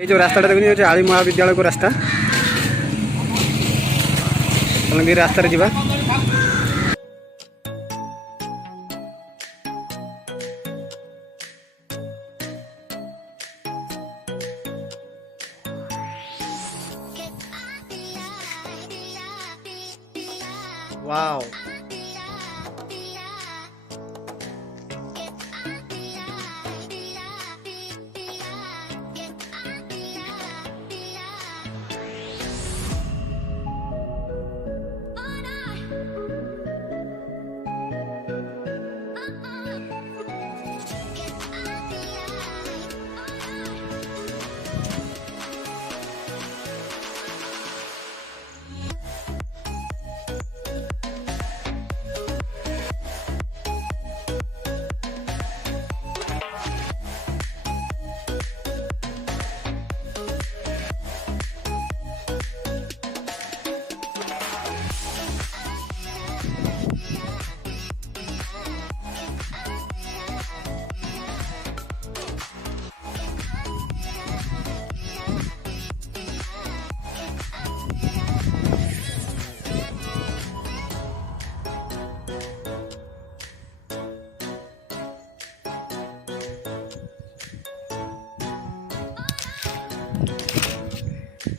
ये जो रास्ता देखुन आली महाविद्यालय को रास्ता बलांगीर रास्तार जीवा। वाव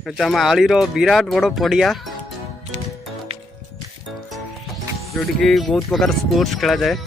अच्छा आम आलीर विराट बड़ पड़िया जोटी की बहुत प्रकार स्पोर्ट्स खेला जाए।